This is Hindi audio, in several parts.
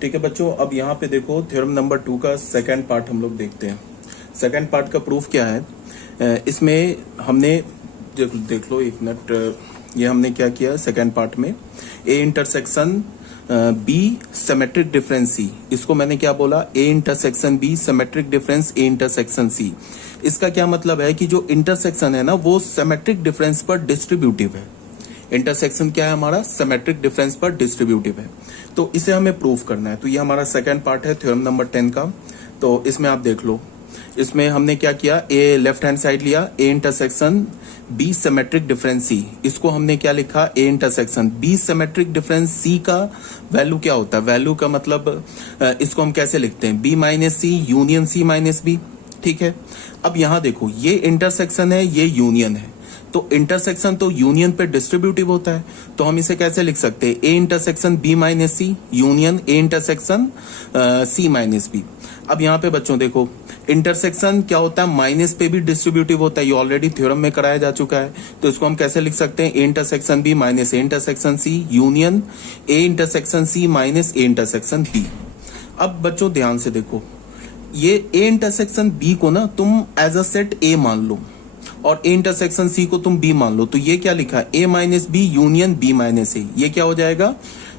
ठीक है बच्चों, अब यहाँ पे देखो थ्योरम नंबर 2 का सेकंड पार्ट हम लोग देखते हैं। सेकंड पार्ट का प्रूफ क्या है, इसमें हमने देख लो एक मिनट, ये हमने क्या किया सेकंड पार्ट में, A intersection B symmetric difference C, इसको मैंने क्या बोला, A intersection B symmetric difference A intersection C. इसका क्या मतलब है कि जो इंटरसेक्शन है ना वो सिमेट्रिक डिफरेंस पर डिस्ट्रीब्यूटिव है। इंटरसेक्शन क्या है हमारा, सिमेट्रिक डिफरेंस पर डिस्ट्रीब्यूटिव है, तो इसे हमें प्रूफ करना है। तो ये हमारा सेकंड पार्ट है थ्योरम नंबर 10 का। तो इसमें आप देख लो, इसमें हमने क्या किया, ए लेफ्ट हैंड साइड लिया, A intersection B symmetric difference C, इसको हमने क्या लिखा, A intersection B symmetric difference C का वैल्यू क्या होता है, वैल्यू का मतलब इसको हम कैसे लिखते हैं, B minus C union C minus B. ठीक है, अब यहां देखो ये इंटरसेक्शन है, ये यूनियन है, तो इंटरसेक्शन तो यूनियन पे डिस्ट्रीब्यूटिव होता है, तो हम इसे कैसे लिख सकते हैं, A intersection B minus C union A intersection C minus B. अब यहाँ पे बच्चों देखो इंटरसेक्शन क्या होता है, माइनस पे भी डिस्ट्रीब्यूटिव होता है, ये ऑलरेडी थ्योरम में कराया जा चुका है, तो इसको हम कैसे लिख सकते हैं, A intersection B minus A intersection C union A intersection C minus A intersection B. अब बच्चों ध्यान से देखो, ये ए इंटरसेक्शन बी को ना तुम एज अ सेट ए मान लो और ए इंटरसेक्शन सी को तुम बी मान लो, तो ये क्या लिखा है, A minus B union B minus A, ये क्या हो जाएगा,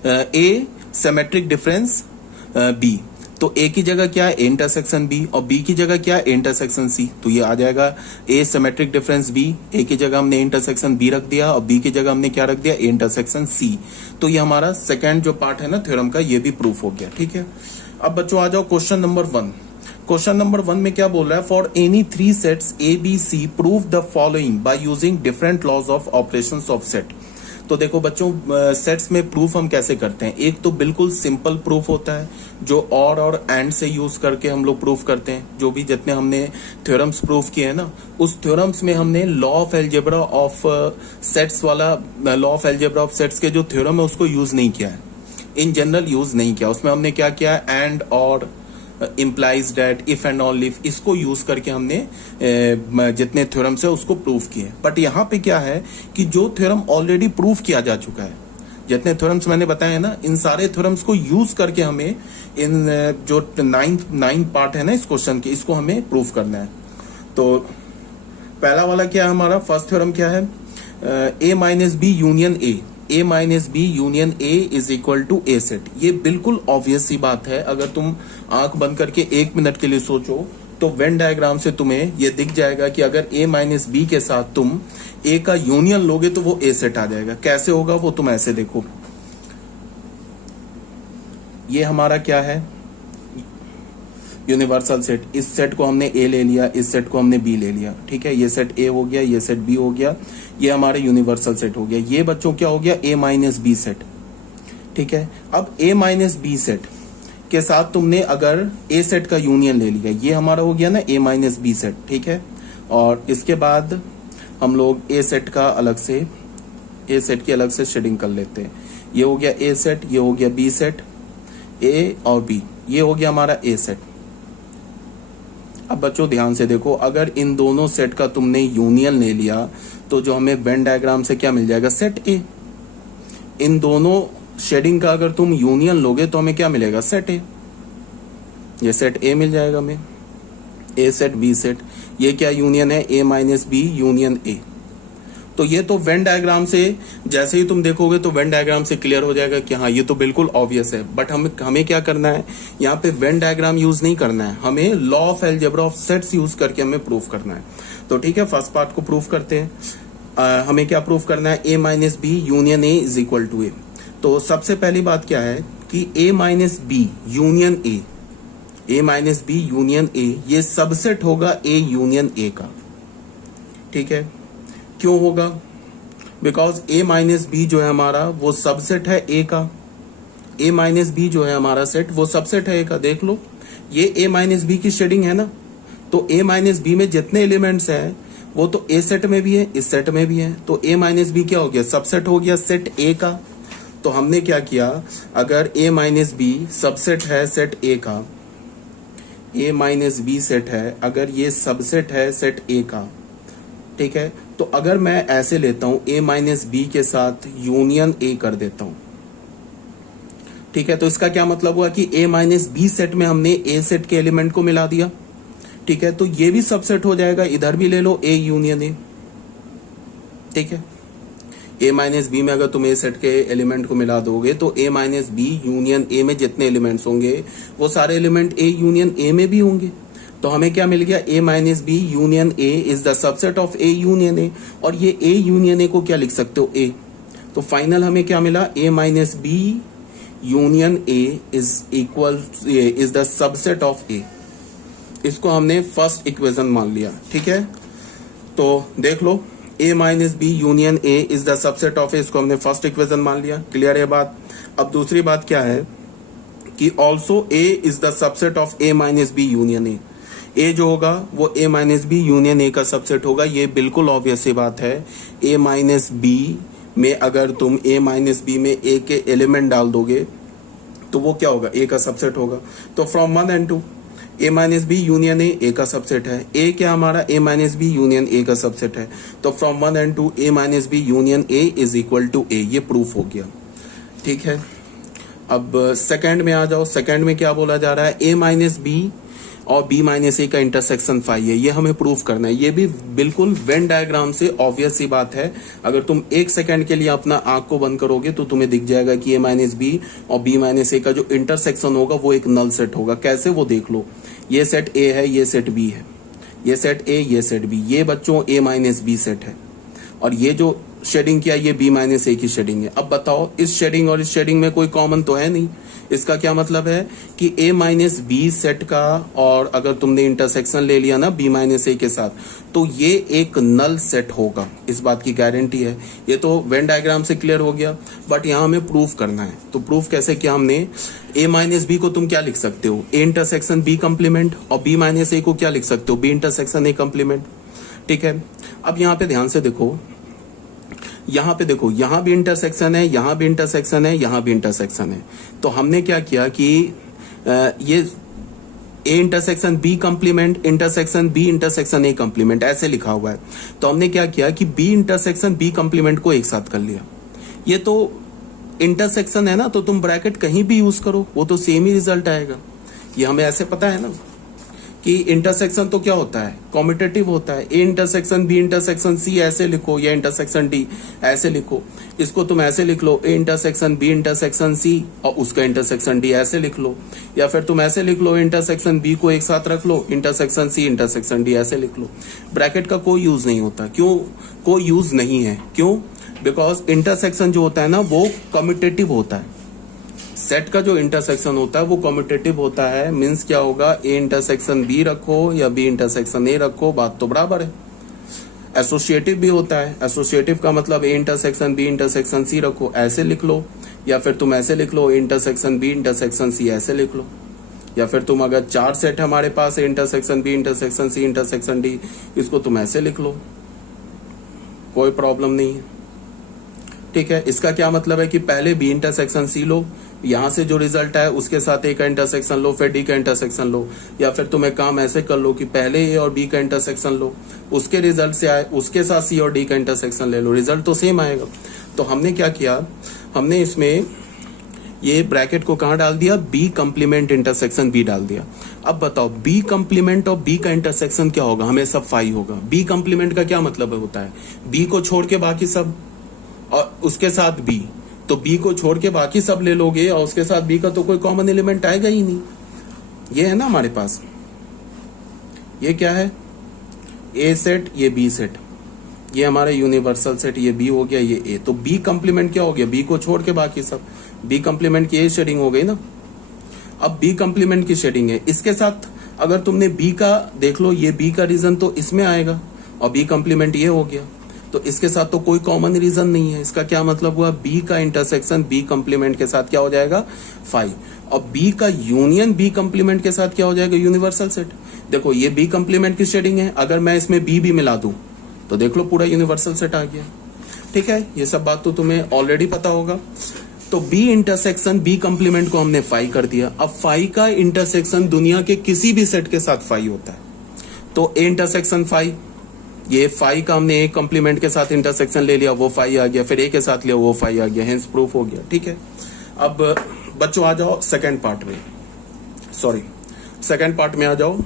ए सिमेट्रिक डिफरेंस बी। तो ए की जगह क्या है, ए इंटरसेक्शन बी, और बी की जगह क्या है, ए इंटरसेक्शन सी, तो ये आ जाएगा ए सिमेट्रिक डिफरेंस बी। ए की जगह हमने इंटरसेक्शन बी रख दिया और बी की जगह हमने क्या रख दिया, ए इंटरसेक्शन सी। तो ये हमारा सेकेंड जो पार्ट है ना थ्योरम का, ये भी प्रूफ हो गया। ठीक है, अब बच्चों आ जाओ क्वेश्चन नंबर 1। क्वेश्चन नंबर 1 में क्या बोल रहा है, for any 3 sets A B C prove the following by using different laws of operations of set. तो देखो बच्चों सेट्स में प्रूफ हम कैसे करते हैं, एक तो बिल्कुल सिंपल प्रूफ होता है जो और एंड से यूज करके हम लोग प्रूफ करते हैं। जो भी जितने हमने थ्योरम्स प्रूफ किए हैं ना, उस थ्योरम्स में हमने law of algebra of sets वाला, law of algebra of sets के जो थ्योरम है उसको यूज नहीं किया है, इन जनरल यूज नहीं किया। उसमें हमने क्या किया, एंड और implies date if and all if, इसको यूज करके हमने जितने थ्योरम्स है उसको प्रूफ किए। बट यहाँ पे क्या है कि जो थ्योरम ऑलरेडी प्रूफ किया जा चुका है, जितने थ्योरम्स मैंने बताए हैं ना, इन सारे थ्योरम्स को यूज करके हमें इन जो नाइन्थ पार्ट है ना इस क्वेश्चन के, इसको हमें प्रूफ करना है। तो पहला वाला क्या है हमारा, फर्स्ट थ्योरम क्या है, A minus B union A minus B union A is equal to A set. ये बिल्कुल ऑब्वियस सी बात है, अगर तुम आंख बंद करके 1 मिनट के लिए सोचो तो वेन डायग्राम से तुम्हें ये दिख जाएगा कि अगर ए माइनस बी के साथ तुम ए का यूनियन लोगे तो वो ए सेट आ जाएगा। कैसे होगा वो तुम ऐसे देखो, ये हमारा क्या है, यूनिवर्सल सेट। इस सेट को हमने ए ले लिया, इस सेट को हमने बी ले लिया। ठीक है, ये सेट ए हो गया, ये सेट बी हो गया, ये हमारे यूनिवर्सल सेट हो गया। ये बच्चों क्या हो गया, ए माइनस बी सेट। ठीक है, अब ए माइनस बी सेट के साथ तुमने अगर ए सेट का यूनियन ले लिया, ये हमारा हो गया ना ए माइनस बी सेट। ठीक है, और इसके बाद हम लोग ए सेट का अलग से, ए सेट की अलग से शेडिंग कर लेते हैं। ये हो गया ए सेट, ये हो गया बी सेट, ए और बी, ये हो गया हमारा ए सेट। अब बच्चों ध्यान से देखो, अगर इन दोनों सेट का तुमने यूनियन ले लिया तो जो हमें वेन डायग्राम से क्या मिल जाएगा, सेट ए। इन दोनों शेडिंग का अगर तुम यूनियन लोगे तो हमें क्या मिलेगा, सेट ए। ये सेट ए मिल जाएगा हमें, ए सेट बी सेट। ये क्या यूनियन है, A minus B union A. तो ये तो वेन डायग्राम से जैसे ही तुम देखोगे तो वेन डायग्राम से क्लियर हो जाएगा कि हाँ ये तो बिल्कुल ऑब्वियस है। बट हमें क्या करना है, यहाँ पे वेन डायग्राम यूज नहीं करना है, हमें law of algebra of sets use करके हमें प्रूफ करना है। तो ठीक है, फर्स्ट पार्ट को प्रूफ करते हैं। हमें क्या प्रूफ करना है, A minus B union A is equal to A. तो सबसे पहली बात क्या है कि A minus B union A, A minus B union A, ये सबसेट होगा ए यूनियन ए का। ठीक है, क्यों होगा, बिकॉज ए माइनस बी जो है हमारा वो सबसेट है ए का। ए माइनस बी जो है हमारा सेट वो सबसेट है ए का। देख लो ये ए माइनस बी की शेडिंग है ना, तो ए माइनस बी में जितने एलिमेंट्स हैं वो तो ए सेट में भी है, इस सेट में भी है, तो ए माइनस बी क्या हो गया, सबसेट हो गया सेट ए का। तो हमने क्या किया, अगर ए माइनस बी सबसेट है सेट ए का, ए माइनस बी सेट है, अगर ये सबसेट है सेट ए का, ठीक है, तो अगर मैं ऐसे लेता हूं ए माइनस बी के साथ यूनियन ए कर देता हूं, ठीक है, तो इसका क्या मतलब हुआ कि a माइनस बी सेट में हमने a सेट के एलिमेंट को मिला दिया। ठीक है, तो ये भी सबसेट हो जाएगा, इधर भी ले लो a यूनियन a। ठीक है, a माइनस बी में अगर तुम a सेट के एलिमेंट को मिला दोगे तो a minus B union a में जितने एलिमेंट्स होंगे वो सारे एलिमेंट a यूनियन a में भी होंगे। तो हमें क्या मिल गया, a minus B union a is the subset of a union a। और ये a यूनियन a को क्या लिख सकते हो, a। तो फाइनल हमें क्या मिला, a minus B union a is the subset of a। इसको हमने फर्स्ट इक्वेशन मान लिया। ठीक है, तो देख लो a minus B union a is the subset of a, इसको हमने फर्स्ट इक्वेशन मान लिया। क्लियर है बात। अब दूसरी बात क्या है कि also a is the subset of a minus B union a। a जो होगा वो a minus B union a का सबसेट होगा। ये बिल्कुल ऑब्वियस सी बात है। a माइनस बी में अगर तुम a माइनस बी में a के एलिमेंट डाल दोगे तो वो क्या होगा, a का सबसेट होगा। तो from 1 and 2 a minus B union a का सबसेट है। a क्या हमारा, a minus B union a का सबसेट है। तो from 1 and 2 a minus B union a is equal to a। ये प्रूफ हो गया। ठीक है, अब सेकंड में आ जाओ। सेकंड में क्या बोला जा रहा है, a माइनस बी और b माइनस a का इंटरसेक्शन फाई है। ये हमें प्रूफ करना है। ये भी बिल्कुल वेन डायग्राम से ऑब्वियस सी बात है। अगर तुम एक सेकंड के लिए अपना आंख को बंद करोगे तो तुम्हें दिख जाएगा कि a माइनस बी और b माइनस a का जो इंटरसेक्शन होगा वो एक नल सेट होगा। कैसे, वो देख लो। ये सेट a है, ये सेट b है, ये सेट a, ये सेट b। ये बच्चों a माइनस बी सेट है और ये जो शेडिंग किया ये b माइनस a की शेडिंग है। अब बताओ, इस शेडिंग और इस शेडिंग में कोई कॉमन तो है नहीं। इसका क्या मतलब है कि a माइनस बी सेट का और अगर तुमने इंटरसेक्शन ले लिया ना b माइनस a के साथ तो ये एक नल सेट होगा। इस बात की गारंटी है। ये तो वेन डायग्राम से क्लियर हो गया, बट यहाँ हमें प्रूफ करना है। तो प्रूफ कैसे किया हमने, a माइनस बी को तुम क्या लिख सकते हो, a इंटरसेक्शन b कंप्लीमेंट, और b माइनस a को क्या लिख सकते हो, b इंटरसेक्शन a कंप्लीमेंट। ठीक है, अब यहाँ पे ध्यान से देखो, यहाँ पे देखो, यहाँ भी इंटरसेक्शन है, यहाँ भी इंटरसेक्शन है, यहाँ भी इंटरसेक्शन है। तो हमने क्या किया कि ये a intersection b complement, intersection b intersection a complement ऐसे लिखा हुआ है। तो हमने क्या किया कि b इंटरसेक्शन b कंप्लीमेंट को एक साथ कर लिया। ये तो इंटरसेक्शन है ना, तो तुम ब्रैकेट कहीं भी यूज करो वो तो सेम ही रिजल्ट आएगा। ये हमें ऐसे पता है ना कि इंटरसेक्शन तो क्या होता है, कॉम्यूटेटिव होता है। A intersection B intersection C ऐसे लिखो, या इंटरसेक्शन डी ऐसे लिखो। इसको तुम ऐसे लिख लो, A intersection B intersection C और उसका इंटरसेक्शन डी ऐसे लिख लो। या फिर तुम ऐसे लिख लो, इंटरसेक्शन बी को एक साथ रख लो, इंटरसेक्शन सी इंटरसेक्शन डी ऐसे लिख लो। ब्रैकेट का कोई यूज नहीं होता। क्यों कोई यूज नहीं है, क्यों, बिकॉज इंटरसेक्शन जो होता है ना वो कम्यूटेटिव होता है। सेट का जो इंटरसेक्शन होता है वो कम्यूटेटिव होता है। मीन्स क्या होगा, ए इंटरसेक्शन बी रखो या बी इंटरसेक्शन ए रखो, बात तो बराबर है। एसोसिएटिव भी होता है। एसोसिएटिव का मतलब A intersection B intersection C रखो, ऐसे लिख लो। या फिर तुम ऐसे लिख लो, इंटरसेक्शन बी इंटरसेक्शन सी ऐसे लिख लो। या फिर तुम अगर चार सेट हमारे पास है, intersection B intersection C intersection D, इसको तुम ऐसे लिख लो, कोई प्रॉब्लम नहीं है। ठीक है, इसका क्या मतलब है कि पहले बी इंटरसेक्शन सी लो, यहां से जो रिजल्ट है उसके साथ ए का इंटरसेक्शन लो, फिर डी का इंटरसेक्शन लो। या फिर तुम एक काम ऐसे कर लो कि पहले ए और बी का इंटरसेक्शन लो, उसके रिजल्ट से आए उसके साथ सी और डी का इंटरसेक्शन ले लो, रिजल्ट तो सेम आएगा। तो हमने क्या किया, हमने इसमें ये ब्रैकेट को कहां डाल दिया, बी कंप्लीमेंट इंटरसेक्शन बी डाल दिया। अब बताओ, बी कंप्लीमेंट और बी का इंटरसेक्शन क्या होगा, हमेशा फाई होगा। बी कंप्लीमेंट का क्या मतलब होता है, बी को छोड़ के बाकी सब और उसके साथ बी, तो बी को छोड़ के बाकी सब ले लोगे और उसके साथ बी का तो कोई कॉमन एलिमेंट आएगा ही नहीं। ये है ना हमारे पास, ये क्या है, ए सेट, ये बी सेट, ये हमारा यूनिवर्सल सेट, ये बी हो गया, ये ए। तो बी कंप्लीमेंट क्या हो गया, बी को छोड़ के बाकी सब। बी कंप्लीमेंट की ये शेडिंग हो गई ना। अब बी कंप्लीमेंट की शेडिंग है, इसके साथ अगर तुमने बी का देख लो, ये बी का रीजन तो इसमें आएगा और बी कंप्लीमेंट ये हो गया, तो इसके साथ तो कोई कॉमन रीजन नहीं है। इसका क्या मतलब हुआ, बी का इंटरसेक्शन बी कंप्लीमेंट के साथ क्या हो जाएगा, फाई। और बी का यूनियन बी कंप्लीमेंट के साथ क्या हो जाएगा, यूनिवर्सल सेट। देखो ये बी कंप्लीमेंट की शेडिंग है, अगर मैं इसमें बी भी मिला दूं तो देख लो पूरा यूनिवर्सल सेट आ गया। ठीक है, ये सब बात तो तुम्हें ऑलरेडी पता होगा। तो बी इंटरसेक्शन बी कंप्लीमेंट को हमने फाई कर दिया। अब फाई का इंटरसेक्शन दुनिया के किसी भी सेट के साथ फाई होता है। तो ए इंटरसेक्शन फाई, ये फाई का हमने ए कंप्लीमेंट के साथ इंटरसेक्शन ले लिया, वो फाई आ गया, फिर ए के साथ लिया वो फाई आ गया, हेंस प्रूफ हो गया। ठीक है, अब बच्चों आ जाओ सेकंड पार्ट में, सॉरी सेकंड पार्ट में आ जाओ।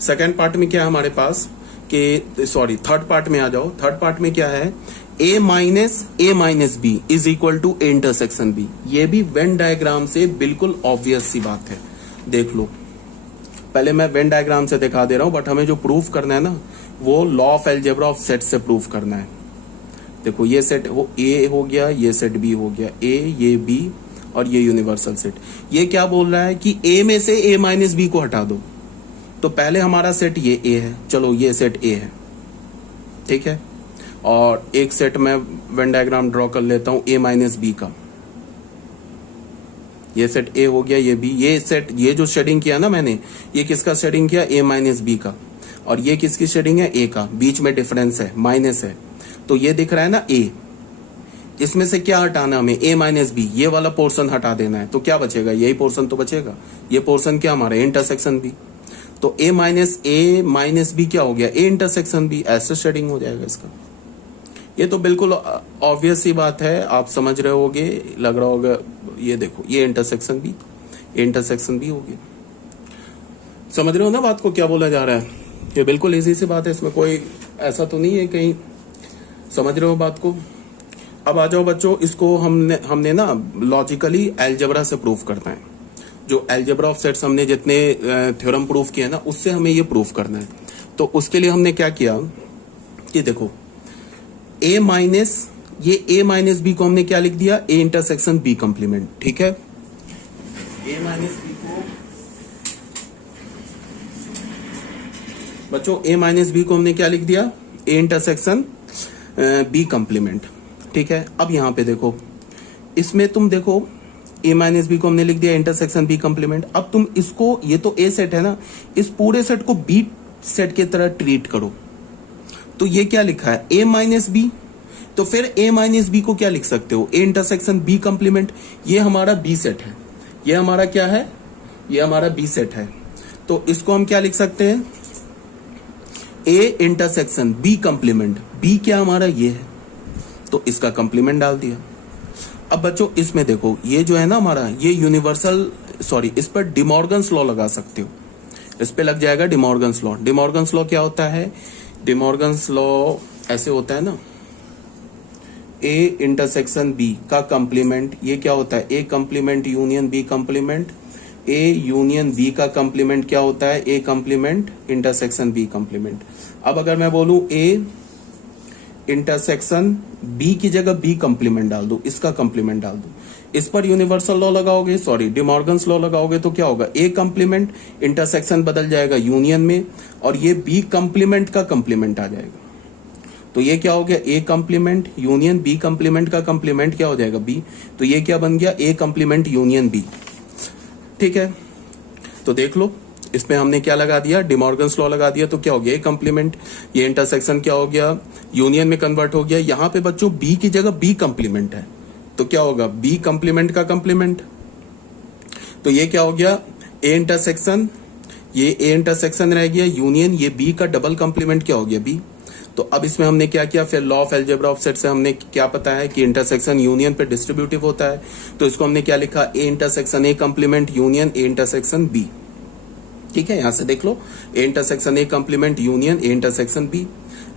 सेकंड पार्ट में क्या है हमारे पास कि सॉरी थर्ड पार्ट में आ जाओ। थर्ड पार्ट में क्या है, a minus B is equal to A intersection B. ये भी वेन डायग्राम से बिल्कुल ऑब्वियस सी बात है, देख लो। पहले मैं वेन डायग्राम से दिखा दे रहा हूं, बट हमें जो प्रूफ करना है ना वो law of algebra of set से प्रूफ करना है। देखो ये सेट हो ए हो गया, ये सेट बी हो गया, ए ये बी और ये यूनिवर्सल सेट। ये क्या बोल रहा है कि ए में से a माइनस बी को हटा दो। तो पहले हमारा सेट ये a है, चलो ये सेट a है, ठीक है। और एक सेट मैं वेन डायग्राम ड्रॉ कर लेता हूं a माइनस बी का। ये सेट a हो गया, ये b। ये सेट, ये जो शेडिंग किया ना मैंने, ये किसका शेडिंग किया, a माइनस बी का। और ये किसकी शेडिंग है, a का। बीच में डिफरेंस है, माइनस है, तो ये दिख रहा है ना a। इसमें से क्या हटाना हमें, a माइनस बी, ये वाला पोर्शन हटा देना है। तो क्या बचेगा, यही पोर्शन तो बचेगा। ये पोर्शन क्या हमारा, इंटरसेक्शन बी। तो a माइनस बी क्या हो गया, a इंटरसेक्शन बी। ऐसे शेडिंग हो जाएगा इसका। ये तो बिल्कुल ऑब्वियस सी बात है, आप समझ रहे होगे, लग रहा होगा। ये देखो, ये इंटरसेक्शन बी, इंटरसेक्शन बी हो गया। समझ रहे हो ना बात को, क्या बोला जा रहा है। ये बिल्कुल इजी सी बात है, इसमें कोई ऐसा तो नहीं है कहीं। समझ रहे हो बात को। अब आ जाओ बच्चों, इसको हमने ना लॉजिकली एल्जेब्रा से प्रूफ करना है। जो एल्जेब्रा ऑफ सेट्स हमने जितने थ्योरम प्रूफ किए ना, उससे हमें ये प्रूफ करना है। तो उसके लिए हमने क्या किया कि देखो a माइनस, ये a माइनस बी को हमने क्या लिख दिया, a इंटरसेक्शन b कंप्लीमेंट, ठीक है। a माइनस बी को बच्चों, a माइनस बी को हमने क्या लिख दिया, a इंटरसेक्शन b कंप्लीमेंट, ठीक है। अब यहां पे देखो, इसमें तुम देखो a माइनस बी को हमने लिख दिया इंटरसेक्शन b कंप्लीमेंट। अब तुम इसको, ये तो a सेट है ना, इस पूरे सेट को b सेट की तरह ट्रीट करो। तो ये क्या लिखा है, a माइनस बी। तो फिर a माइनस बी को क्या लिख सकते हो, a इंटरसेक्शन b कंप्लीमेंट। ये हमारा b सेट है, ये हमारा क्या है, ये हमारा b सेट है। तो इसको हम क्या लिख सकते हैं, a intersection b complement. b क्या हमारा ये है, तो इसका कंप्लीमेंट डाल दिया। अब बच्चों इसमें देखो, ये जो है ना हमारा, ये यूनिवर्सल, सॉरी इस पर डिमॉर्गन्स लॉ लगा सकते हो। इस पे लग जाएगा डिमॉर्गन्स लॉ। डिमॉर्गन्स लॉ क्या होता है, डिमॉर्गन्स लॉ ऐसे होता है ना, a इंटरसेक्शन b का कंप्लीमेंट, ये क्या होता है, a complement union b complement. a union b का कंप्लीमेंट क्या होता है, a complement intersection b complement. अब अगर मैं बोलूं a इंटरसेक्शन b की जगह b कंप्लीमेंट डाल दो, इसका कंप्लीमेंट डाल दो, इस पर यूनिवर्सल लॉ लगाओगे, सॉरी डिमॉर्गन्स लॉ लगाओगे, तो क्या होगा, a कंप्लीमेंट इंटरसेक्शन बदल जाएगा यूनियन में, और ये b कंप्लीमेंट का कंप्लीमेंट आ जाएगा। तो ये क्या हो गया, a complement union b complement का कंप्लीमेंट क्या हो जाएगा, b। तो ये क्या बन गया, a कंप्लीमेंट यूनियन b, ठीक है। तो देख लो, इसमें हमने क्या लगा दिया, डिमॉर्गन्स लॉ लगा दिया। तो क्या हो गया, ए कंप्लीमेंट, ये इंटरसेक्शन क्या हो गया, यूनियन में कन्वर्ट हो गया। यहां पे बच्चों बी की जगह बी कंप्लीमेंट है, तो क्या होगा, बी कंप्लीमेंट का कंप्लीमेंट। तो ये क्या हो गया, ए इंटरसेक्शन, ये ए इंटरसेक्शन रह गया यूनियन, ये बी का डबल कंप्लीमेंट क्या हो गया, बी। तो अब इसमें हमने क्या किया, फिर law of algebra of set से हमने क्या पता है कि इंटरसेक्शन यूनियन पे डिस्ट्रीब्यूटिव होता है। तो इसको हमने क्या लिखा, A intersection A complement union A intersection B, ठीक है। यहां से देख लो, A intersection A complement union A intersection B.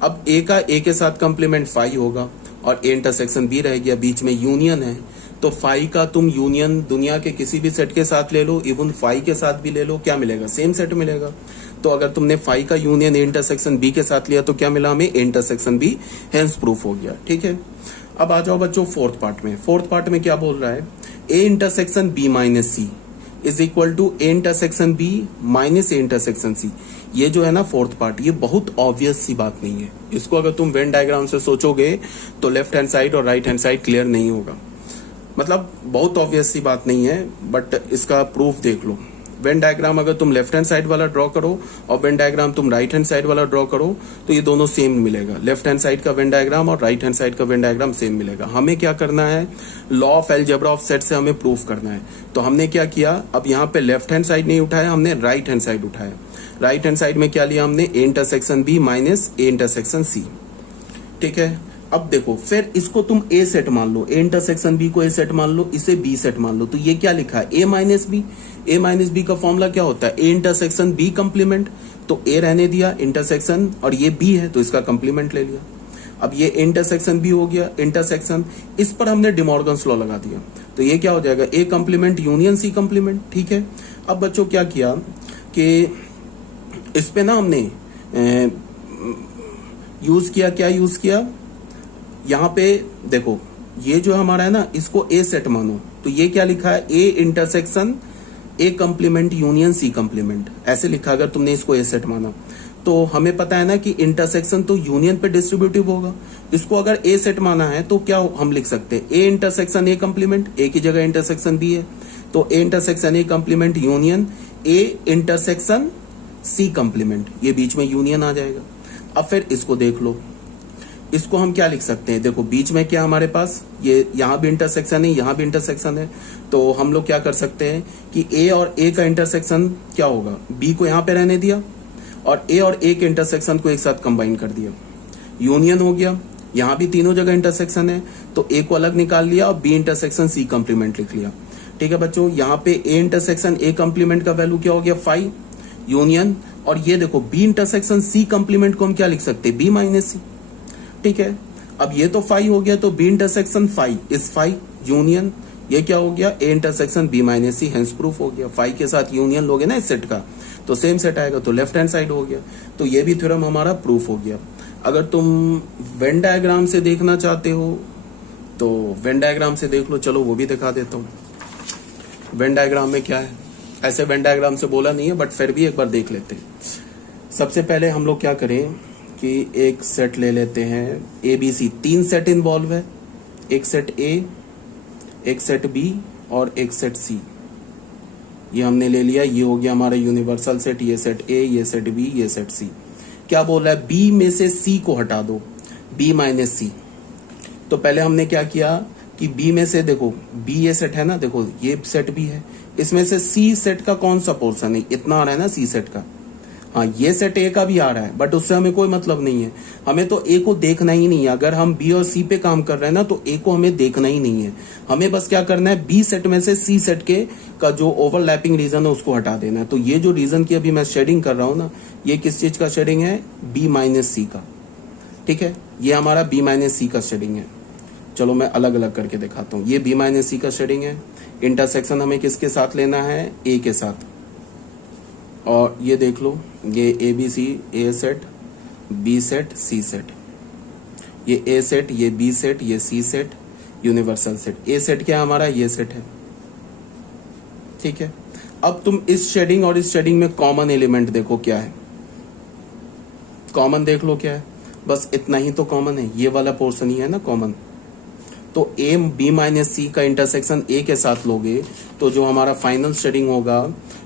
अब ए का ए के साथ कंप्लीमेंट फाई होगा, और ए इंटरसेक्शन बी रह गया, बीच में यूनियन है। तो फाई का तुम यूनियन दुनिया के किसी भी सेट के साथ ले लो, इवन फाई के साथ भी ले लो, क्या मिलेगा, सेम सेट मिलेगा। तो अगर तुमने फाई का यूनियन ए इंटरसेक्शन बी के साथ लिया तो क्या मिला हमें, A intersection B, hence proof हो गया, ठीक है। अब आ जाओ बच्चों फोर्थ पार्ट में। फोर्थ पार्ट में क्या बोल रहा है, A intersection B minus C is equal to A intersection B minus A intersection C. ये जो है ना फोर्थ पार्ट, ये बहुत ऑब्वियस सी बात नहीं है। इसको अगर तुम वेन डायग्राम से सोचोगे तो लेफ्ट हैंड साइड और राइट हैंड साइड क्लियर नहीं होगा। मतलब बहुत ऑब्वियस सी बात नहीं है, बट इसका प्रूफ देख लो। वेन डायग्राम अगर तुम लेफ्ट हैंड साइड वाला ड्रॉ करो और वेन डायग्राम तुम राइट हैंड साइड वाला ड्रॉ करो, तो ये दोनों सेम मिलेगा। लेफ्ट हैंड साइड का वेन डायग्राम और राइट हैंड साइड का वेन डायग्राम सेम मिलेगा। हमें क्या करना है, law of algebra of set से हमें प्रूफ करना है। तो हमने क्या किया, अब यहाँ पे लेफ्ट हैंड साइड नहीं उठाया, हमने राइट हैंड साइड उठाया। राइट हैंड साइड में क्या लिया हमने, A intersection B minus A intersection C, ठीक है। अब देखो फिर इसको तुम ए सेट मान लो, ए इंटरसेक्शन बी को ए सेट मान लो, इसे बी सेट मान लो, तो ये क्या लिखा है A minus B. A minus B का फॉर्मूला क्या होता है, ए इंटरसेक्शन बी कंप्लीमेंट, तो ए रहने दिया इंटरसेक्शन और ये बी है तो इसका कंप्लीमेंट ले लिया। अब ये इंटरसेक्शन बी हो गया, इंटरसेक्शन, इस पर हमने डिमॉर्गन्स लॉ लगा दिया, तो ये क्या हो जाएगा ए कंप्लीमेंट यूनियन सी कंप्लीमेंट। ठीक है, अब बच्चों क्या किया कि इस पे ना हमने यूज किया, क्या यूज किया, यहां पे देखो ये जो हमारा है ना इसको ए सेट मानो, तो ये क्या लिखा है A intersection A complement union C complement, ऐसे लिखा अगर तुमने इसको ए सेट माना। तो हमें पता है ना कि इंटरसेक्शन तो यूनियन पे डिस्ट्रीब्यूटिव होगा, इसको अगर ए सेट माना है तो क्या हम लिख सकते हैं ए इंटरसेक्शन ए कंप्लीमेंट, ए की जगह इंटरसेक्शन बी है तो A intersection A complement union A intersection C complement, ये बीच में यूनियन आ जाएगा। अब फिर इसको देख लो, इसको हम क्या लिख सकते हैं, देखो बीच में क्या हमारे पास ये यहां भी इंटरसेक्शन है, यहां भी इंटरसेक्शन है, तो हम लोग क्या कर सकते हैं कि ए और ए का इंटरसेक्शन क्या होगा, बी को यहां पे रहने दिया और ए के इंटरसेक्शन को एक साथ कंबाइन कर दिया, यूनियन हो गया। यहां भी तीनों जगह इंटरसेक्शन है तो ए को अलग निकाल लिया और बी इंटरसेक्शन सी कंप्लीमेंट लिख लिया। ठीक है बच्चों, यहाँ पे ए इंटरसेक्शन ए कंप्लीमेंट का वैल्यू क्या हो गया 5 यूनियन, और ये देखो बी इंटरसेक्शन सी कंप्लीमेंट को हम क्या लिख सकते हैं बी माइनस सी। ठीक है, अब ये तो 5 हो गया तो बी इंटरसेक्शन 5 इज 5 यूनियन, ये क्या हो गया A intersection B minus C, hence proof हो गया। 5 के साथ यूनियन लोगे ना इस सेट का तो सेम सेट आएगा, तो लेफ्ट हैंड साइड हो गया, तो ये भी थ्योरम हमारा प्रूफ हो गया। अगर तुम वेन डायग्राम से देखना चाहते हो तो वेन डायग्राम से देख लो, चलो वो भी दिखा देता हूँ। वेन डायग्राम में क्या है, ऐसे वेन डायग्राम से बोला नहीं है बट फिर भी एक बार देख लेते हैं। सबसे पहले हम लोग क्या करें कि एक सेट ले लेते हैं A B C, 3 set involve है, एक सेट ए, एक सेट बी और एक सेट सी, ये हमने ले लिया, ये हो गया हमारा यूनिवर्सल सेट, ये सेट ए, ये सेट बी, ये सेट सी। क्या बोल रहा है बी में से सी को हटा दो, बी माइनस सी। तो पहले हमने क्या किया कि बी में से देखो बी ये सेट है ना, देखो ये सेट भी है, इसमें से सी सेट का कौन सा पोर्शन है, इतना आ रहा है ना सी सेट का, हाँ ये सेट ए का भी आ रहा है बट उससे हमें कोई मतलब नहीं है, हमें तो ए को देखना ही नहीं है। अगर हम बी और सी पे काम कर रहे हैं ना तो ए को हमें देखना ही नहीं है, हमें बस क्या करना है बी सेट में से सी सेट के का जो ओवरलैपिंग रीजन है उसको हटा देना है। तो ये जो रीजन की अभी मैं शेडिंग कर रहा हूं ना, ये किस चीज का शेडिंग है, बी माइनस सी का। ठीक है, ये हमारा बी माइनस सी का शेडिंग है। चलो मैं अलग अलग करके दिखाता हूँ, ये बी माइनस सी का शेडिंग है, इंटरसेक्शन हमें किसके साथ लेना है ए के साथ, और ये देख लो ये A B C, A set B set C set, ये ए सेट ये बी सेट ये C set universal set. A set क्या हमारा, ये सेट है। ठीक है, अब तुम इस शेडिंग और इस शेडिंग में कॉमन एलिमेंट देखो क्या है, कॉमन देख लो क्या है, बस इतना ही तो कॉमन है, ये वाला पोर्शन ही है ना कॉमन। तो ए बी माइनस सी का इंटरसेक्शन ए के साथ लोगे तो जो हमारा फाइनल शेडिंग होगा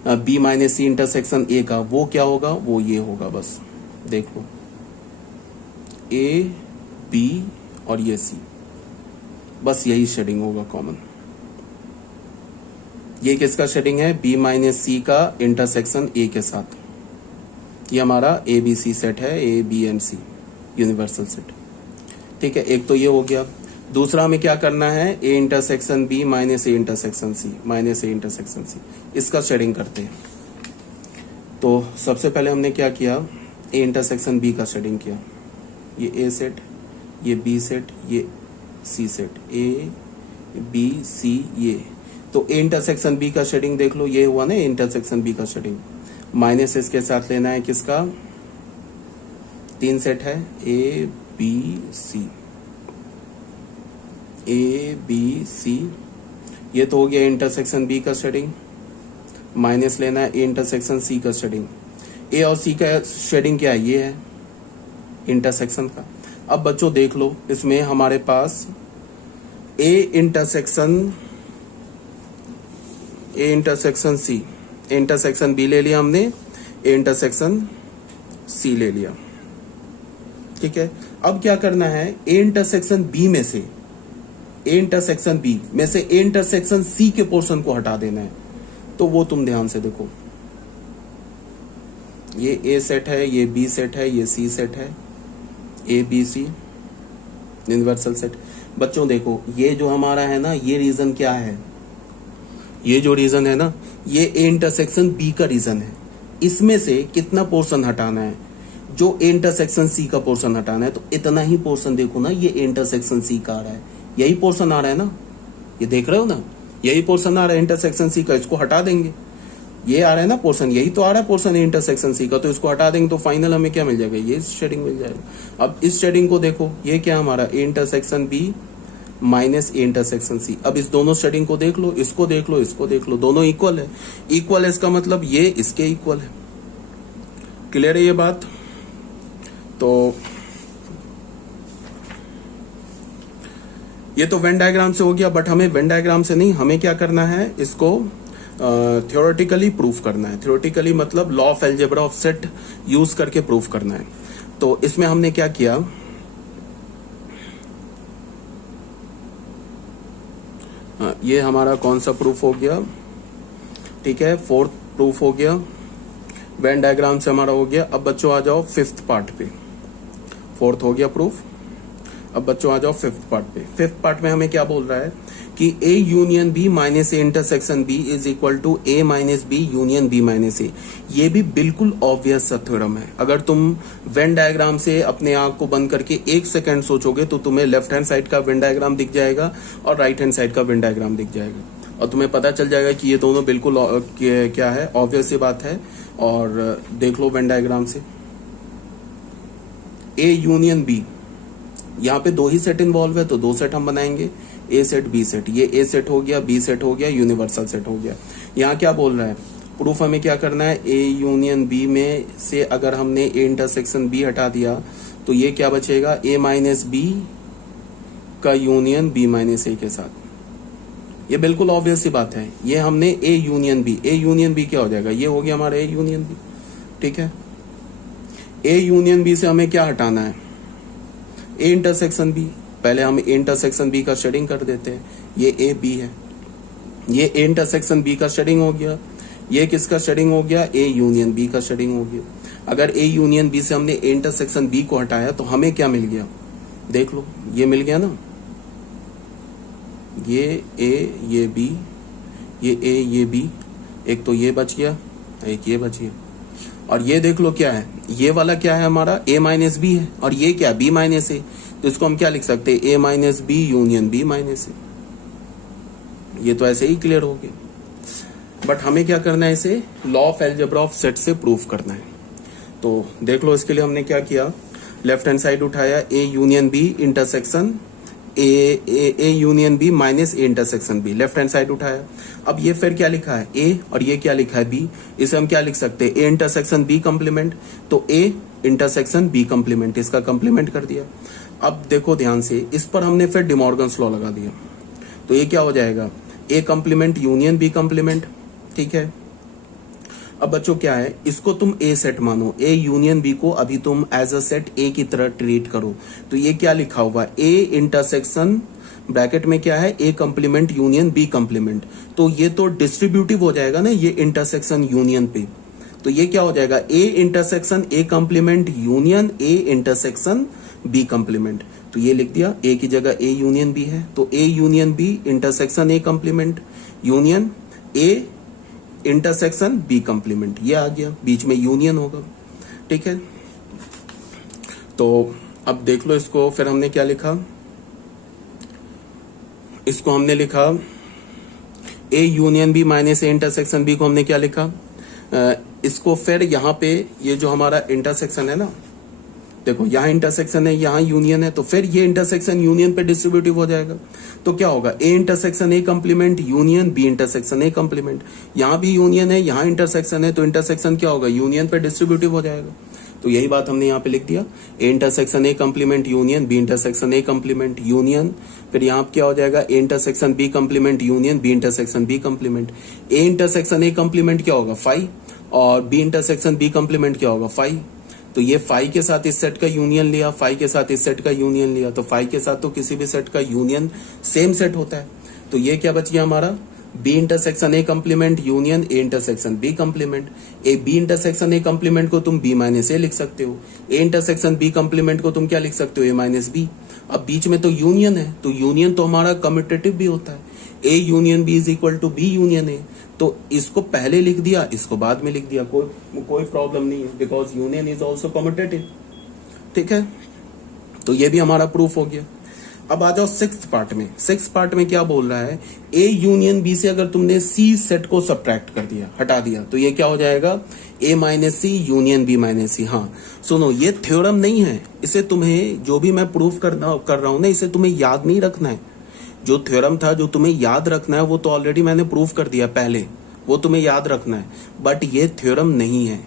B minus C intersection A का, वो क्या होगा, वो ये होगा, बस देख लो ए बी और ये सी, बस यही शेडिंग होगा कॉमन। ये किसका शेडिंग है, बी माइनस सी का इंटरसेक्शन ए के साथ, ये हमारा ए बी सी सेट है, A B and C universal set. ठीक है, एक तो ये हो गया। दूसरा हमें क्या करना है, A intersection B minus A intersection C, minus A intersection C, इसका शेडिंग करते हैं। तो सबसे पहले हमने क्या किया, ए इंटरसेक्शन बी का शेडिंग किया, ये ए सेट ये बी सेट ये सी सेट, ए बी सी ये, तो ए इंटरसेक्शन बी का शेडिंग देख लो, ये हुआ ना ए इंटरसेक्शन बी का शेडिंग, माइनस इसके साथ लेना है किसका, 3 सेट है A B C, A B सी, ये तो हो गया इंटरसेक्शन बी का शेडिंग, माइनस लेना है ए इंटरसेक्शन सी का शेडिंग। ए और सी का शेडिंग क्या है, ये है इंटरसेक्शन का। अब बच्चों देख लो इसमें हमारे पास A intersection C, A intersection B ले लिया हमने, ए इंटरसेक्शन सी ले लिया। ठीक है, अब क्या करना है, ए इंटरसेक्शन बी में से ए इंटरसेक्शन बी में से ए इंटरसेक्शन सी के पोर्शन को हटा देना है। तो वो तुम ध्यान से देखो, ये ए सेट है ये बी सेट है ये सी सेट है, A B C, universal set. बच्चों देखो ये जो हमारा है ना, ये रीजन क्या है, ये जो रीजन है ना, ये ए इंटरसेक्शन बी का रीजन है। इसमें से कितना पोर्शन हटाना है, जो ए इंटरसेक्शन सी का पोर्शन हटाना है, तो इतना ही पोर्शन देखो ना, ये ए इंटरसेक्शन सी का आ रहा है, यही पोर्शन आ रहा है ना, ये देख रहे हो ना, यही पोर्शन आ रहा है इंटरसेक्शन सी का, इसको हटा देंगे, ये आ रहा है ना पोर्शन, यही तो आ रहा है पोर्शन इंटरसेक्शन सी का, तो इसको हटा देंगे तो फाइनल हमें क्या मिल जाएगा, ये शेडिंग मिल जाएगा। अब इस शेडिंग को देखो, ये क्या हमारा A intersection B minus A intersection C. अब इस दोनों शेडिंग को देख लो, इसको देख लो, इसको देख लो, दोनों इक्वल है। इक्वल है इसका मतलब ये इसके इक्वल है। क्लियर है ये बात? तो ये तो वेन डायग्राम से हो गया, बट हमें वेन डायग्राम से नहीं, हमें क्या करना है, इसको थ्योरेटिकली प्रूफ करना है। थ्योरेटिकली मतलब law of algebra of set use करके प्रूफ करना है। तो इसमें हमने क्या किया, ये हमारा कौन सा प्रूफ हो गया, ठीक है, फोर्थ प्रूफ हो गया, वेन डायग्राम से हमारा हो गया। अब बच्चों आ जाओ फिफ्थ पार्ट पे, फोर्थ हो गया प्रूफ। अब बच्चों आ जाओ फिफ्थ पार्ट पे। फिफ्थ पार्ट में हमें क्या बोल रहा है कि A union B minus A intersection B is equal to A minus B union B minus A. ये भी बिल्कुल ऑब्वियस सा थ्योरम है। अगर तुम वेन डायग्राम से अपने आंख को बंद करके 1 सेकंड सोचोगे तो तुम्हें लेफ्ट हैंड साइड का वेन डायग्राम दिख जाएगा और राइट हैंड साइड का वेन डायग्राम दिख जाएगा, और तुम्हें पता चल जाएगा कि ये दोनों बिल्कुल क्या है, ऑब्वियस सी बात है। और देख लो वेन डायग्राम से, ए यूनियन बी, यहाँ पे 2 ही सेट इन्वॉल्व है तो 2 सेट हम बनाएंगे, ए सेट बी सेट। ये ए सेट हो गया, बी सेट हो गया, यूनिवर्सल सेट हो गया। यहाँ क्या बोल रहा है, प्रूफ हमें क्या करना है, ए यूनियन बी में से अगर हमने ए इंटरसेक्शन बी हटा दिया तो ये क्या बचेगा, ए माइनस बी का यूनियन बी माइनस ए के साथ। ये बिल्कुल ऑब्वियस सी बात है। ये हमने ए यूनियन बी क्या हो जाएगा, ये हो गया हमारा ए यूनियन बी, ठीक है। ए यूनियन बी से हमें क्या हटाना है, ए इंटरसेक्शन बी। पहले हम ए इंटरसेक्शन बी का शेडिंग कर देते हैं, ये ए बी है, ये ए इंटरसेक्शन बी का शेडिंग हो गया, ये किसका शेडिंग हो गया, ए यूनियन बी का शेडिंग हो गया। अगर ए यूनियन बी से हमने ए इंटरसेक्शन बी को हटाया तो हमें क्या मिल गया, देख लो, ये मिल गया ना, ये ए ये बी, ये ए ये बी, एक तो ये बच गया, एक ये बच गया। और ये देख लो क्या है, ये वाला क्या है हमारा, ए माइनस बी है, और ये क्या, बी माइनस ए। तो इसको हम क्या लिख सकते हैं, A minus B union B minus A. ये तो ऐसे ही क्लियर हो गया, बट हमें क्या करना है, इसे law of algebra of set से प्रूफ करना है। तो देख लो, इसके लिए हमने क्या किया, लेफ्ट हैंड साइड उठाया, A union B intersection A union B minus A intersection B, left hand side उठाया। अब ये फिर क्या लिखा है, ए, और ये क्या लिखा है, बी। इसे हम क्या लिख सकते हैं, ए इंटरसेक्शन बी कंप्लीमेंट, तो ए इंटरसेक्शन बी कंप्लीमेंट, इसका कंप्लीमेंट कर दिया। अब देखो ध्यान से, इस पर हमने फिर डिमॉर्गन्स लॉ लगा दिया, तो ये क्या हो जाएगा, ए कंप्लीमेंट यूनियन बी कंप्लीमेंट, ठीक है। अब बच्चों क्या है, इसको तुम ए सेट मानो, ए यूनियन बी को अभी तुम एज अ सेट ए की तरह ट्रीट करो। तो ये क्या लिखा हुआ, ए इंटरसेक्शन ब्रैकेट में क्या है, ए कंप्लीमेंट यूनियन बी कंप्लीमेंट। तो ये तो डिस्ट्रीब्यूटिव हो जाएगा ना, ये इंटरसेक्शन यूनियन पे। तो ये क्या हो जाएगा, A intersection A complement union A intersection B complement. तो ये लिख दिया, ए की जगह ए यूनियन बी है, तो A union B intersection A complement union A intersection B complement, ये आ गया, बीच में यूनियन होगा, ठीक है। तो अब देख लो इसको, फिर हमने क्या लिखा, इसको हमने लिखा A union B minus A intersection B को हमने क्या लिखा, इसको फिर यहाँ पे ये जो हमारा इंटरसेक्शन है ना, देखो यहाँ इंटरसेक्शन है, यहाँ यूनियन है, तो फिर ये इंटरसेक्शन यूनियन पे डिस्ट्रीब्यूटिव हो जाएगा। तो क्या होगा, A intersection A complement union B intersection A complement. यहाँ भी यूनियन है, यहाँ इंटरसेक्शन है, तो इंटरसेक्शन क्या होगा, यूनियन पे डिस्ट्रीब्यूटिव हो जाएगा। तो यही बात हमने यहाँ पे लिख दिया, A intersection A complement union B intersection A complement union. फिर यहाँ क्या हो जाएगा, A intersection B complement union B intersection B complement. A intersection A complement क्या होगा, फाई, और बी इंटरसेक्शन बी कंप्लीमेंट क्या होगा, फाई। तो ये फाई के साथ इस सेट का यूनियन लिया, फाई के साथ इस सेट का यूनियन लिया, तो फाई के साथ तो किसी भी सेट का यूनियन सेम सेट होता है। तो ये क्या बच गया हमारा, B intersection A complement union A intersection B complement. A B intersection A complement को तुम बी माइनस ए लिख सकते हो, ए इंटरसेक्शन बी कम्प्लीमेंट को तुम क्या लिख सकते हो, ए माइनस बी। अब बीच में तो यूनियन है, तो यूनियन तो हमारा कम्यूटेटिव भी होता है, A union B is equal to B union A. तो इसको पहले लिख दिया, इसको बाद में लिख दिया, कोई प्रॉब्लम नहीं है, because union is also commutative. ठीक है, तो ये भी हमारा प्रूफ हो गया। अब आ जाओ सिक्स्थ पार्ट में। सिक्स्थ पार्ट में क्या बोल रहा है, ए यूनियन बी से अगर तुमने सी सेट को सब्ट्रैक्ट कर दिया, हटा दिया, तो ये क्या हो जाएगा, ए minus C union B minus सी। हाँ सुनो, ये थ्योरम नहीं है, इसे तुम्हें जो भी मैं प्रूफ कर रहा हूं ना, इसे तुम्हें याद नहीं रखना है। जो थ्योरम था जो तुम्हें याद रखना है वो तो ऑलरेडी मैंने प्रूफ कर दिया पहले, वो तुम्हें याद रखना है। बट ये थ्योरम नहीं है,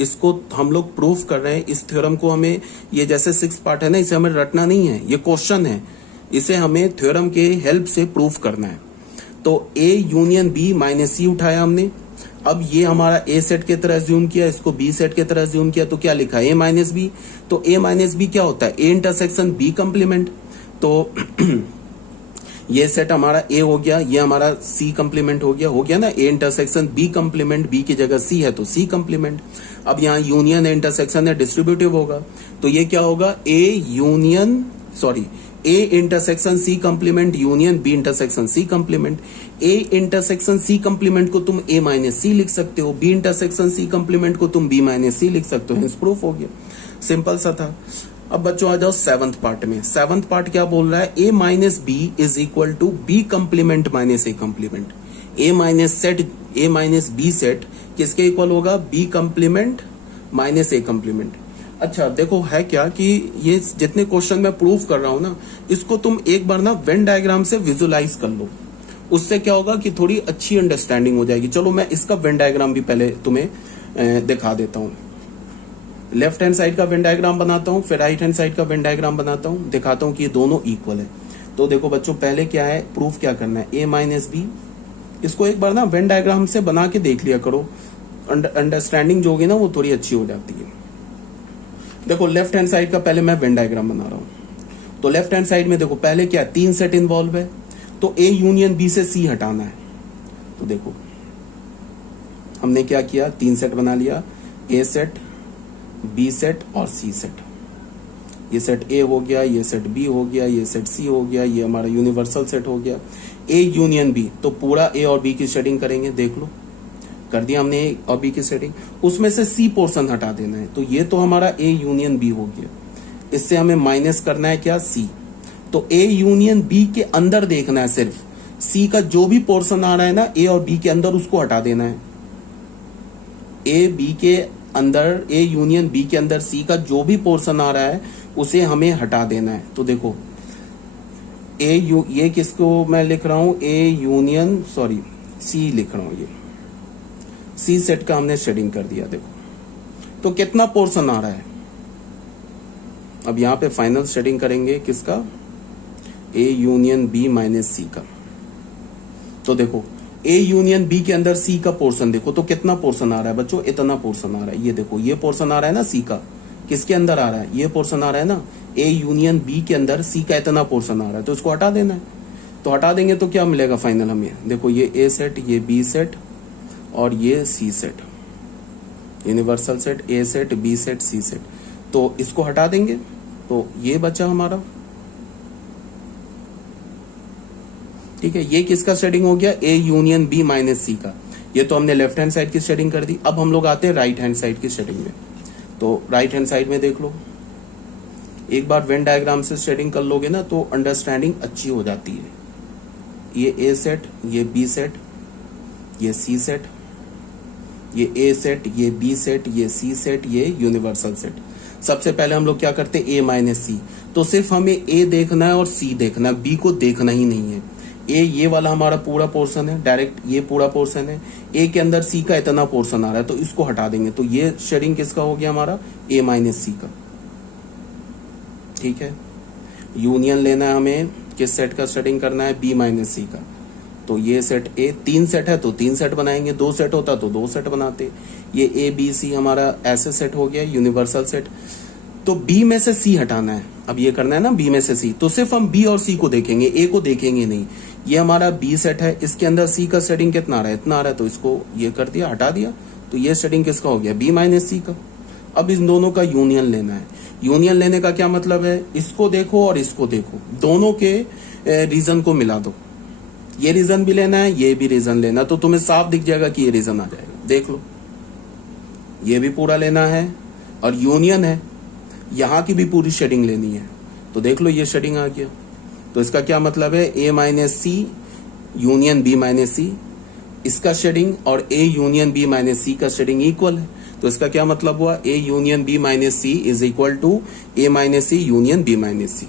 इसको हम लोग प्रूफ कर रहे हैं। इस थ्योरम को हमें, ये जैसे सिक्स पार्ट है ना, इसे हमें रटना नहीं है, ये क्वेश्चन है, इसे हमें थ्योरम के हेल्प से प्रूफ करना है। तो ए यूनियन बी माइनस सी उठाया हमने, अब ये हमारा ए सेट की तरह ज्यूम किया, इसको बी सेट की तरह ज्यूम किया, तो क्या लिखा, ए माइनस बी। तो ए माइनस बी क्या होता है, ए इंटरसेक्शन बी कम्प्लीमेंट। तो ये सेट हमारा ए हो गया, ये हमारा सी कम्प्लीमेंट हो गया ना, A intersection B complement, B की जगह सी है तो सी कम्प्लीमेंट। अब यहाँ यूनियन इंटरसेक्शन है, डिस्ट्रीब्यूटिव होगा, तो ये क्या होगा, A intersection C complement union B intersection C complement. A intersection C complement को तुम ए माइनस सी लिख सकते हो, बी इंटरसेक्शन सी कम्प्लीमेंट को तुम बी माइनस सी लिख सकते हो, हेंस प्रूफ हो गया, सिंपल सा था। अब बच्चों आ जाओ सेवंथ पार्ट में। सेवंथ पार्ट क्या बोल रहा है, A minus B is equal to B complement minus A complement. A minus B set किसके इक्वल होगा, B complement minus A complement. अच्छा देखो है क्या कि ये जितने क्वेश्चन मैं प्रूव कर रहा हूं ना, इसको तुम एक बार ना वेन डायग्राम से विजुलाइज कर लो, उससे क्या होगा कि थोड़ी अच्छी अंडरस्टैंडिंग हो जाएगी। चलो मैं इसका वेन डायग्राम भी पहले तुम्हें दिखा देता हूं। लेफ्ट हैंड साइड का वेन डायग्राम बनाता हूं, फिर राइट हैंड साइड का वेन डायग्राम बनाता हूं, दिखाता हूं कि ये दोनों इक्वल है। तो देखो बच्चों, पहले क्या है, प्रूफ क्या करना है, ए माइनस बी, इसको एक बार ना वेन डायग्राम से बना के देख लिया करो, अंडरस्टैंडिंग जो होगी ना वो थोड़ी अच्छी हो जाती है। देखो लेफ्ट हैंड साइड का पहले मैं वेन डायग्राम बना रहा हूं। तो लेफ्ट हैंड साइड में देखो पहले क्या, तीन सेट इन्वॉल्व है, तो ए यूनियन बी से सी हटाना है। तो देखो हमने क्या किया, तीन सेट बना लिया, ए सेट, बी सेट और सी सेट। ये सेट ए हो गया, ये सेट बी हो गया, ये सेट सी हो गया, ये हमारा यूनिवर्सल सेट हो गया। ए यूनियन बी, तो पूरा ए और बी की शेडिंग करेंगे, देख लो कर दिया हमने ए और बी की शेडिंग, उसमें से सी पोर्शन हटा देना है। तो ये तो हमारा ए यूनियन बी हो गया, इससे हमें माइनस करना है क्या, सी। तो ए यूनियन बी के अंदर देखना है, सिर्फ सी का जो भी पोर्शन आ रहा है ना ए और बी के अंदर, उसको हटा देना है। ए बी के अंदर, ए यूनियन बी के अंदर सी का जो भी पोर्शन आ रहा है उसे हमें हटा देना है। तो देखो ये किसको मैं लिख रहा हूं, ए यूनियन सी लिख रहा हूं, ये सी सेट का हमने शेडिंग कर दिया। देखो तो कितना पोर्शन आ रहा है, अब यहां पे फाइनल शेडिंग करेंगे किसका, ए यूनियन बी माइनस सी का। तो देखो ए यूनियन बी के अंदर सी का पोर्शन देखो, तो कितना पोर्शन आ रहा है बच्चों, इतना पोर्शन आ रहा है। ये देखो ये पोर्शन आ रहा है ना सी का, किसके अंदर आ रहा है, ये पोर्शन आ रहा है ना, ए यूनियन बी के अंदर सी का इतना पोर्शन आ रहा है, तो इसको हटा देना है। तो हटा देंगे तो क्या मिलेगा फाइनल हमें, देखो ये ए सेट, ये बी सेट और ये C set, universal set, A set, B set, C set. तो इसको हटा देंगे तो ये बचा हमारा, ठीक है। ये किसका शेडिंग हो गया, A union B minus C का। ये तो हमने लेफ्ट हैंड साइड की शेडिंग कर दी। अब हम लोग आते हैं राइट हैंड साइड की शेडिंग में। तो राइट हैंड साइड में देख लो, एक बार वेन डायग्राम से शेडिंग कर लोगे ना तो अंडरस्टैंडिंग अच्छी हो जाती है। ये ए सेट, ये बी सेट, ये सी सेट, ये ए सेट, ये बी सेट, ये सी सेट, ये यूनिवर्सल सेट। सबसे पहले हम लोग क्या करते हैं, ए माइनस सी। तो सिर्फ हमें ए देखना है और सी देखना है, बी को देखना ही नहीं है। ए ये वाला हमारा पूरा पोर्शन है, डायरेक्ट ये पूरा पोर्शन है, ए के अंदर सी का इतना पोर्शन आ रहा है, तो इसको हटा देंगे। तो ये शेडिंग किसका हो गया हमारा, ए माइनस सी का, ठीक है। यूनियन लेना है हमें, किस सेट का शेडिंग करना है, बी माइनस सी का। तो ये सेट ए, तीन सेट है तो तीन सेट बनाएंगे, दो सेट होता तो दो सेट बनाते। ये ए बी सी हमारा ऐसे सेट हो गया, यूनिवर्सल सेट। तो बी में से सी हटाना है, अब ये करना है ना बी में से सी, तो सिर्फ हम बी और सी को देखेंगे, ए को देखेंगे नहीं। ये हमारा बी सेट है, इसके अंदर सी का शेडिंग कितना आ रहा है, इतना आ रहा है, तो इसको ये कर दिया, हटा दिया, तो ये शेडिंग किसका हो गया, बी माइनस सी का। अब इन दोनों का यूनियन लेना है। यूनियन लेने का क्या मतलब है, इसको देखो और इसको देखो, दोनों के रीजन को मिला दो। ये रीजन भी लेना है, ये भी रीजन लेना, तो तुम्हें साफ दिख जाएगा कि ये रीजन आ जाएगा। देख लो, ये भी पूरा लेना है और यूनियन है, यहां की भी पूरी शेडिंग लेनी है, तो देख लो ये शेडिंग आ गया। तो इसका क्या मतलब है, A minus C union B minus C, इसका शेडिंग और A union B minus C का शेडिंग इक्वल है। तो इसका क्या मतलब हुआ, A union B minus C is equal to A minus C union B minus C.